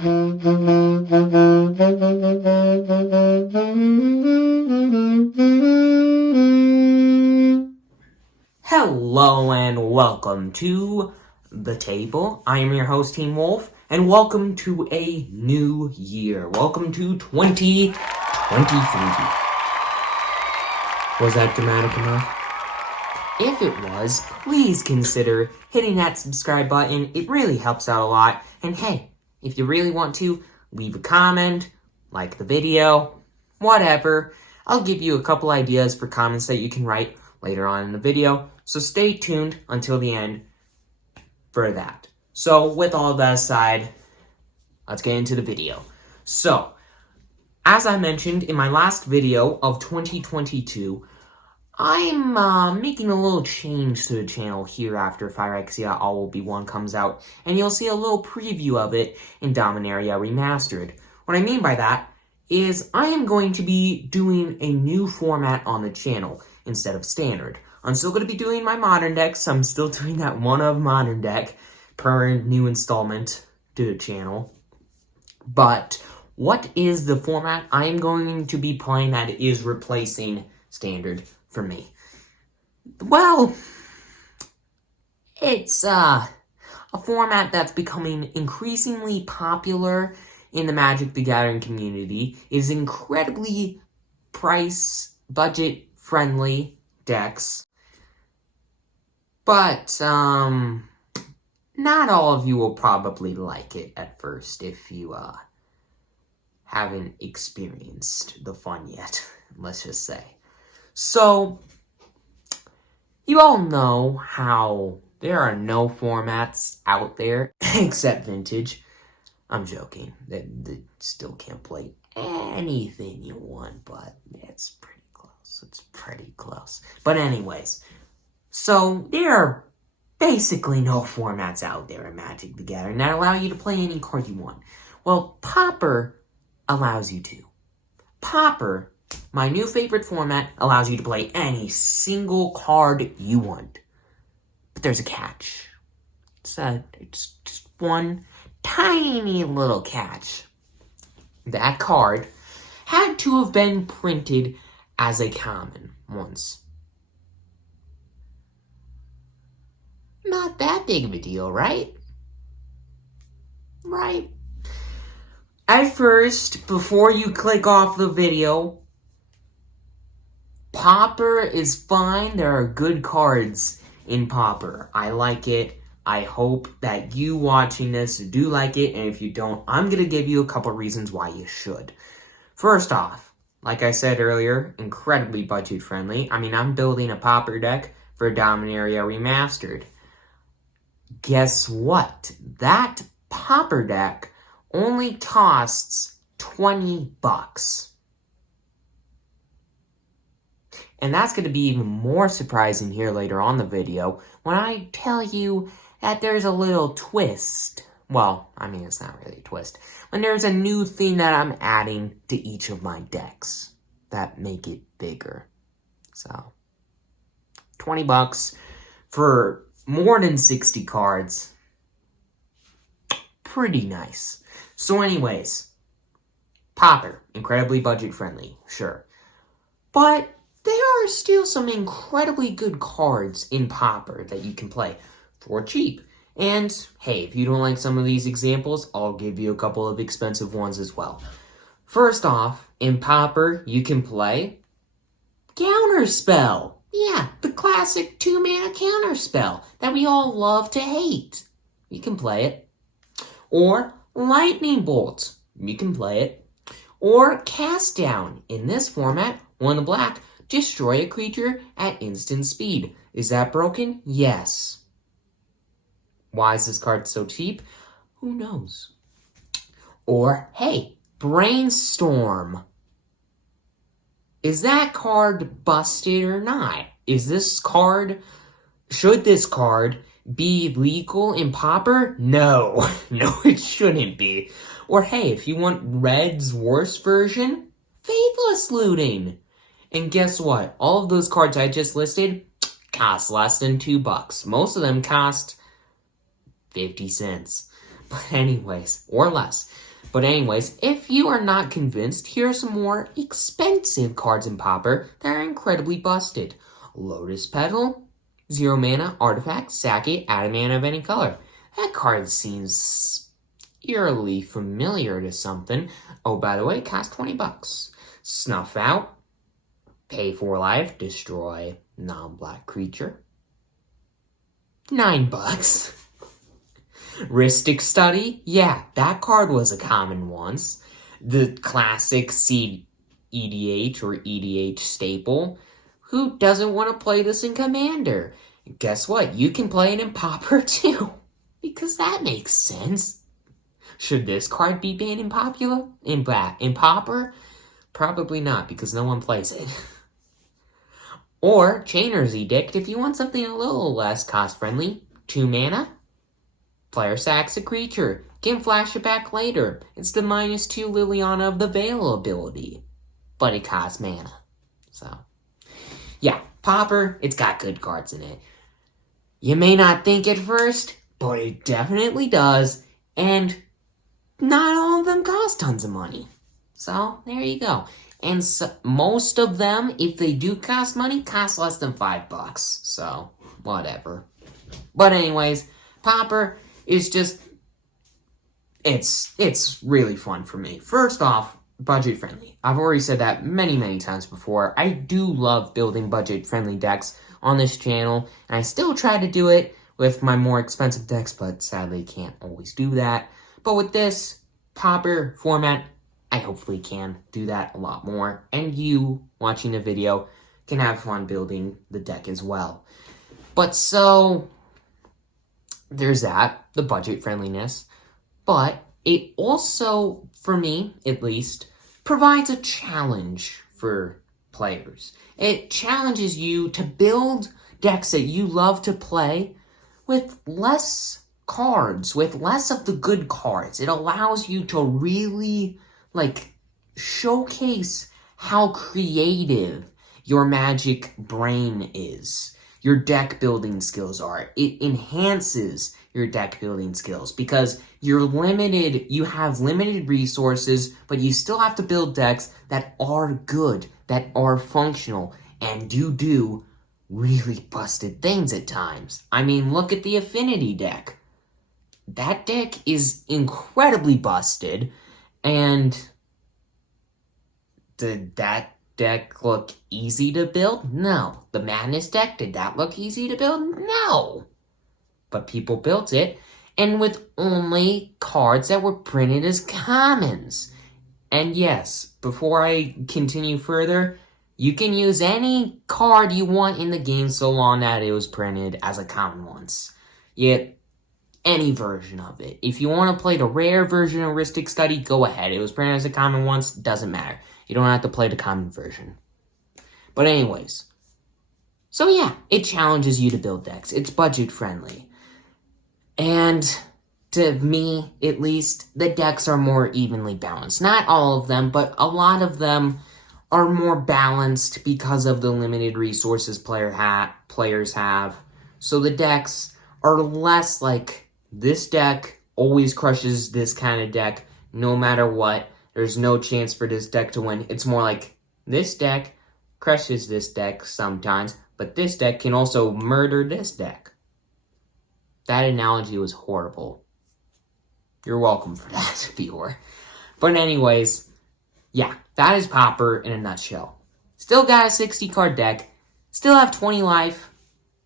Hello and welcome to The Table. I am your host, Team Wolf, and welcome to a new year. Welcome to 2023. Was that dramatic enough? If it was, please consider hitting that subscribe button. It really helps out a lot. And hey, if you really want to, leave a comment, like the video, whatever. I'll give you a couple ideas for comments that you can write later on in the video. So stay tuned until the end for that. So with all that aside, let's get into the video. So, as I mentioned in my last video of 2022, I'm making a little change to the channel here after Phyrexia All Will 1 comes out, and you'll see a little preview of it in Dominaria Remastered. What I mean by that is I am going to be doing a new format on the channel instead of standard. I'm still going to be doing my modern decks. I'm still doing that one of modern deck per new installment to the channel. But what is the format I'm going to be playing that is replacing standard for me? Well, it's a format that's becoming increasingly popular in the Magic the Gathering community. It is incredibly budget friendly decks. But, not all of you will probably like it at first if you, haven't experienced the fun yet, let's just say. So, you all know how there are no formats out there except Vintage. I'm joking. They still can't play anything you want, but it's pretty close. It's pretty close. But anyways, so there are basically no formats out there in Magic the Gathering that allow you to play any card you want. Well, Pauper allows you to. Pauper, my new favorite format, allows you to play any single card you want. But there's a catch. It's just one tiny little catch. That card had to have been printed as a common once. Not that big of a deal, right? Right. At first, before you click off the video, Pauper is fine. There are good cards in Pauper. I like it. I hope that you watching this do like it, and if you don't, I'm going to give you a couple reasons why you should. First off, like I said earlier, incredibly budget friendly. I mean, I'm building a Pauper deck for Dominaria Remastered. Guess what? That Pauper deck only costs $20. And that's going to be even more surprising here later on the video when I tell you that there's a little twist. Well, I mean, it's not really a twist. When there's a new thing that I'm adding to each of my decks that make it bigger. So, $20 for more than 60 cards. Pretty nice. So anyways, Pauper, incredibly budget friendly, sure. But there are still some incredibly good cards in Pauper that you can play for cheap. And hey, if you don't like some of these examples, I'll give you a couple of expensive ones as well. First off, in Pauper, you can play Counterspell. Yeah, the classic 2-mana counterspell that we all love to hate. You can play it. Or Lightning Bolt. You can play it. Or Cast Down. In this format, 1 black, destroy a creature at instant speed. Is that broken? Yes. Why is this card so cheap? Who knows? Or, hey, Brainstorm. Is that card busted or not? Should this card be legal in Pauper? No. No, it shouldn't be. Or hey, if you want Red's worst version, Faithless Looting. And guess what? All of those cards I just listed cost less than $2. Most of them cost 50 cents. But anyways, or less. But anyways, if you are not convinced, here are some more expensive cards in Pauper that are incredibly busted. Lotus Petal, 0 mana, artifact, sack it, add a mana of any color. That card seems eerily familiar to something. Oh, by the way, it costs $20. Snuff Out, pay 4 life, destroy non-black creature. $9. Ristic Study, yeah, that card was a common once. The classic EDH or EDH staple. Who doesn't want to play this in Commander? Guess what? You can play it in Pauper too. Because that makes sense. Should this card be banned in Pauper? Probably not, because no one plays it. Or Chainer's Edict, if you want something a little less cost-friendly. 2 mana. Player sacks a creature. Can flash it back later. It's the -2 Liliana of the Veil ability. But it costs mana. So, yeah, Pauper, it's got good cards in it. You may not think at first, but it definitely does. And not all of them cost tons of money. So, there you go. And so, most of them, if they do cost money, cost less than $5. So, whatever. But anyways, Pauper is just, it's really fun for me. First off, budget friendly. I've already said that many times before. I do love building budget friendly decks on this channel, and I still try to do it with my more expensive decks, but sadly can't always do that. But with this Pauper format, I hopefully can do that a lot more, and you watching the video can have fun building the deck as well. But so, there's that, the budget friendliness, but it also, for me at least, provides a challenge for players. It challenges you to build decks that you love to play with less cards, with less of the good cards. It allows you to really, showcase how creative your Magic brain is. Your deck building skills are. It enhances your deck building skills because you have limited resources, but you still have to build decks that are good, that are functional, and do really busted things at times. I mean, look at the Affinity deck. That deck is incredibly busted, and did that deck look easy to build? No. The Madness deck, did that look easy to build? No. But people built it, and with only cards that were printed as commons. And yes, before I continue further, you can use any card you want in the game so long that it was printed as a common once. Yet, any version of it. If you want to play the rare version of Ristic Study, go ahead. It was printed as a common once, doesn't matter. You don't have to play the common version. But anyways. So yeah, it challenges you to build decks. It's budget friendly. And to me, at least, the decks are more evenly balanced. Not all of them, but a lot of them are more balanced because of the limited resources players have. So the decks are less like, this deck always crushes this kind of deck no matter what. There's no chance for this deck to win. It's more like, this deck crushes this deck sometimes, but this deck can also murder this deck. That analogy was horrible. You're welcome for that, viewer. But anyways, yeah, that is Pauper in a nutshell. Still got a 60 card deck, still have 20 life,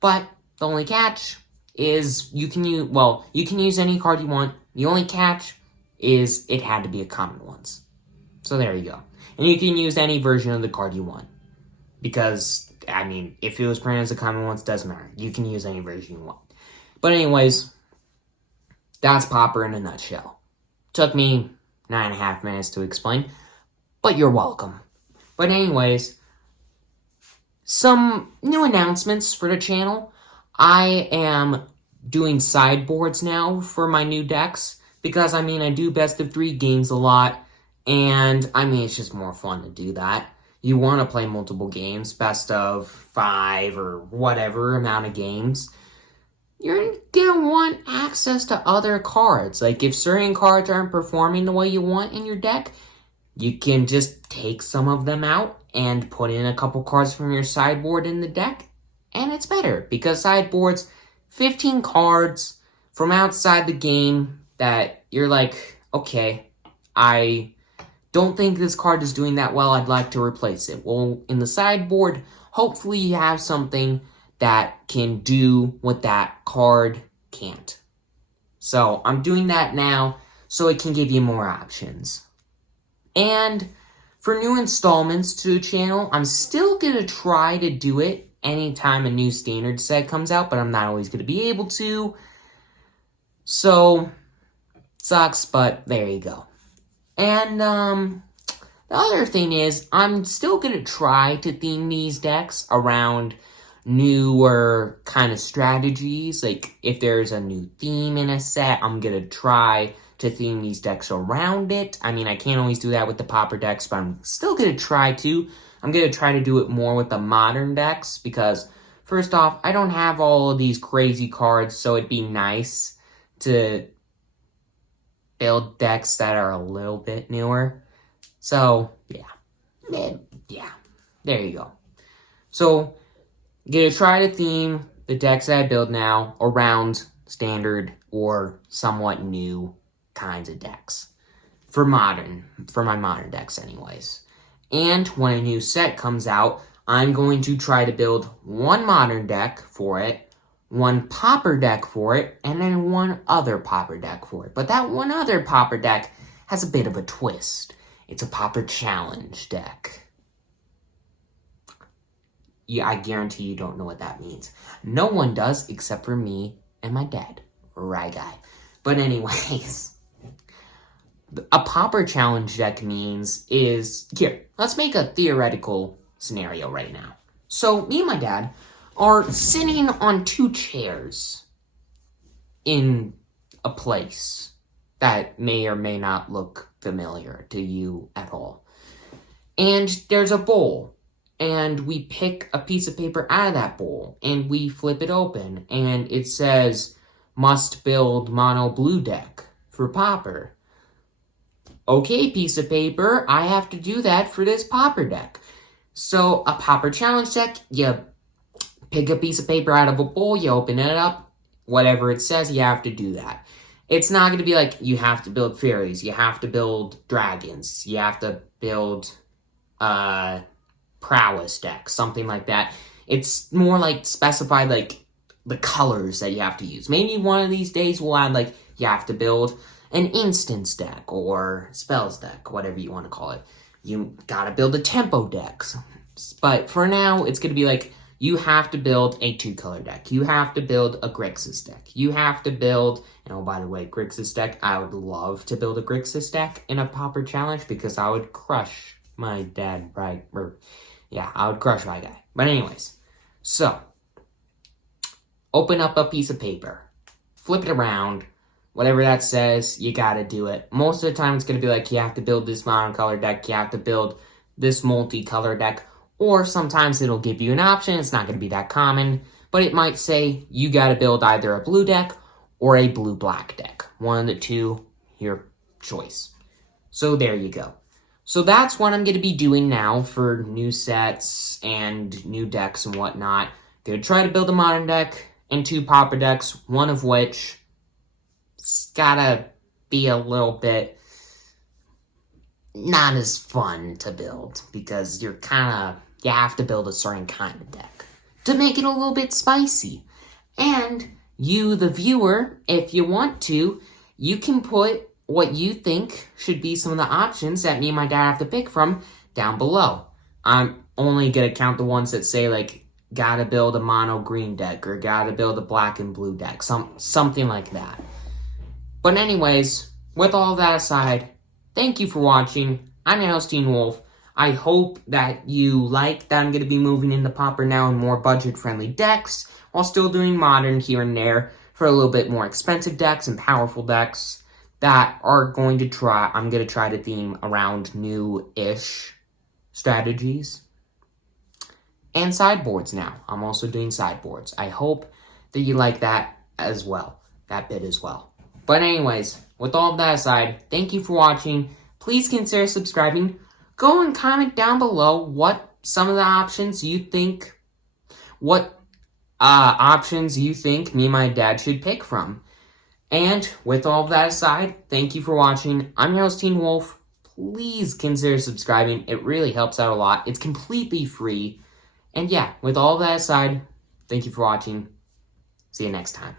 but the only catch is you can use any card you want. The only catch is it had to be a common once. So there you go. And you can use any version of the card you want. Because, I mean, if it was printed as a common once, doesn't matter. You can use any version you want. But anyways, that's Pauper in a nutshell. Took me 9.5 minutes to explain, but you're welcome. But anyways, some new announcements for the channel. I am doing sideboards now for my new decks. Because, I mean, I do best of 3 games a lot, and, I mean, it's just more fun to do that. You want to play multiple games, best of 5 or whatever amount of games. you're gonna want access to other cards. Like, if certain cards aren't performing the way you want in your deck, you can just take some of them out and put in a couple cards from your sideboard in the deck, and it's better, because sideboard's 15 cards from outside the game that you're like, okay, I don't think this card is doing that well, I'd like to replace it. Well, in the sideboard, hopefully you have something that can do what that card can't. So I'm doing that now so it can give you more options. And for new installments to the channel, I'm still going to try to do it anytime a new standard set comes out, but I'm not always going to be able to. So, sucks, but there you go. And the other thing is, I'm still going to try to theme these decks around newer kind of strategies. Like, if there's a new theme in a set, I'm going to try to theme these decks around it. I mean, I can't always do that with the popper decks, but I'm still going to try to. I'm going to try to do it more with the modern decks, because first off, I don't have all of these crazy cards, so it'd be nice to build decks that are a little bit newer. So, yeah, there you go. So, I'm going to try to theme the decks that I build now around standard or somewhat new kinds of decks. For my modern decks anyways. And when a new set comes out, I'm going to try to build one modern deck for it, one popper deck for it, and then one other popper deck for it. But that one other popper deck has a bit of a twist. It's a popper challenge deck. Yeah, I guarantee you don't know what that means. No one does except for me and my dad. Right, guy. But anyways, a popper challenge deck means is... Here, let's make a theoretical scenario right now. So, me and my dad are sitting on two chairs in a place that may or may not look familiar to you at all. And there's a bowl. And we pick a piece of paper out of that bowl, and we flip it open, and it says, must build mono blue deck for popper. Okay, piece of paper, I have to do that for this popper deck. So, a popper challenge deck, you pick a piece of paper out of a bowl, you open it up, whatever it says, you have to do that. It's not going to be like, you have to build fairies, you have to build dragons, you have to build, prowess deck, something like that. It's more like specified, like, the colors that you have to use. Maybe one of these days we'll add, like, you have to build an instance deck or spells deck, whatever you want to call it. You gotta build a tempo deck. But for now, it's gonna be like, you have to build a 2-color deck. You have to build a Grixis deck. You have to build, and oh, by the way, Grixis deck, I would love to build a Grixis deck in a popper challenge, because I would crush my dad, right? Yeah, I would crush my guy. But anyways, so, open up a piece of paper, flip it around, whatever that says, you gotta do it. Most of the time, it's gonna be like, you have to build this monocolor deck, you have to build this multicolor deck, or sometimes it'll give you an option. It's not gonna be that common, but it might say, you gotta build either a blue deck or a blue-black deck. One of the two, your choice. So there you go. So that's what I'm going to be doing now for new sets and new decks and whatnot. Going to try to build a modern deck and 2 popper decks, one of which it's gotta be a little bit not as fun to build, because you have to build a certain kind of deck to make it a little bit spicy. And you, the viewer, if you want to, you can put what you think should be some of the options that me and my dad have to pick from down below. I'm only going to count the ones that say, like, gotta build a mono green deck, or gotta build a black and blue deck, something like that. But anyways, with all that aside, thank you for watching. I'm your host, Teen Wolf. I hope that you like that I'm going to be moving into popper now and more budget-friendly decks, while still doing modern here and there for a little bit more expensive decks and powerful decks that I'm going to try to theme around new-ish strategies. And sideboards now. I'm also doing sideboards. I hope that you like that as well. That bit as well. But anyways, with all of that aside, thank you for watching. Please consider subscribing. Go and comment down below what some of the options you think, options you think me and my dad should pick from. And with all of that aside, thank you for watching. I'm your host, Teen Wolf. Please consider subscribing. It really helps out a lot. It's completely free. And yeah, with all that aside, thank you for watching. See you next time.